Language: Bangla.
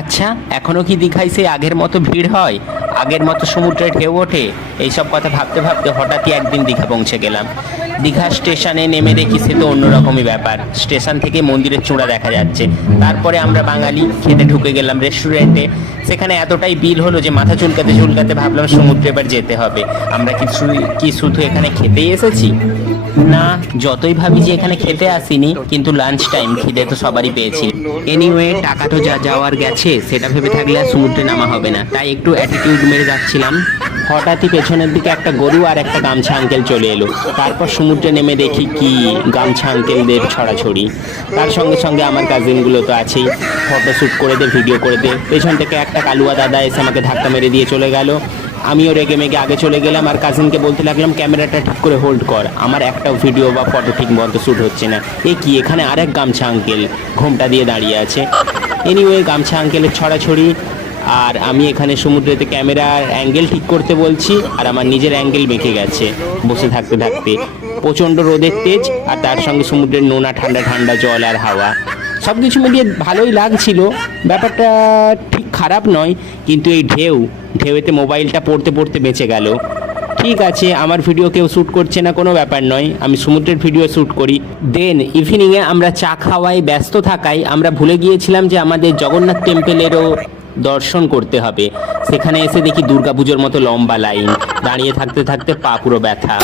আচ্ছা, এখনো কি দীঘায় সেই আগের মতো ভিড় হয়, আগের মতো সমুদ্রে ঢেউ ওঠে? এইসব কথা ভাবতে ভাবতে হঠাৎই একদিন দীঘা পৌঁছে গেলাম। দীঘা স্টেশনে নেমে দেখি সে তো অন্যরকমই ব্যাপার। স্টেশন থেকে মন্দিরের চূড়া দেখা যাচ্ছে। তারপরে আমরা বাঙালি খেতে ঢুকে গেলাম রেস্টুরেন্টে। সেখানে এতটাই বিল হলো যে মাথা চুলকাতে চুলকাতে ভাবলাম সমুদ্রে এবার যেতে হবে। আমরা কি শুধু এখানে খেতেই এসেছি? না, যতই ভাবি যে এখানে খেতে আসিনি, কিন্তু লাঞ্চ টাইম, খিদে তো সবারই পেয়েছি। এনিওয়ে, টাকা তো যা যাওয়ার গেছে, সেটা ভেবে থাকলে আর সমুদ্রে নামা হবে না, তাই একটু অ্যাটিটিউড মেরে যাচ্ছিলাম। হঠাৎই পেছনের দিকে একটা গরু আর একটা গামছা আঙ্কেল চলে এলো। তারপর সমুদ্রে নেমে দেখি কি গামছা আঙ্কেলদের ছড়াছড়ি। তার সঙ্গে সঙ্গে আমার কাজিনগুলো তো আছেই, ফটো শ্যুট করে দে, ভিডিও করে দে। পেছন থেকে একটা কালুয়া দাদা এসে আমাকে ধাক্কা মেরে দিয়ে চলে গেল। আমিও রেগে মেগে আগে চলে গেলাম আর কাজিনকে বলতে লাগলাম, ক্যামেরাটা ঠিক করে হোল্ড কর, আমার একটাও ভিডিও বা ফটো ঠিক মতো শ্যুট হচ্ছে না। এ কি, এখানে আরেক গামছা আঙ্কেল ঘোমটা দিয়ে দাঁড়িয়ে আছে। এনিওয়ে, গামছা আঙ্কেলের ছড়াছড়ি, আর আমি এখানে সমুদ্রেতে ক্যামেরার অ্যাঙ্গেল ঠিক করতে বলছি, আর আমার নিজের অ্যাঙ্গেল বেঁকে গেছে বসে থাকতে থাকতে। প্রচণ্ড রোদের তেজ, আর তার সঙ্গে সমুদ্রের নোনা ঠান্ডা ঠান্ডা জল আর হাওয়া, সব কিছু মিলিয়ে ভালোই লাগছিল। ব্যাপারটা ঠিক খারাপ নয়, কিন্তু এই ঢেউতে মোবাইলটা পড়তে পড়তে বেঁচে গেল। ঠিক আছে, আমার ভিডিও কেউ শ্যুট করছে না, কোনো ব্যাপার নয়, আমি সমুদ্রের ভিডিও শ্যুট করি। দেন ইভিনিংয়ে আমরা চা খাওয়ায় ব্যস্ত থাকায় আমরা ভুলে গিয়েছিলাম যে আমাদের জগন্নাথ টেম্পলেরও দর্শন করতে হবে। সেখানে এসে দেখি দুর্গাপুজোর মতো লম্বা লাইন, দাঁড়িয়ে থাকতে থাকতে পা পুরো ব্যথা।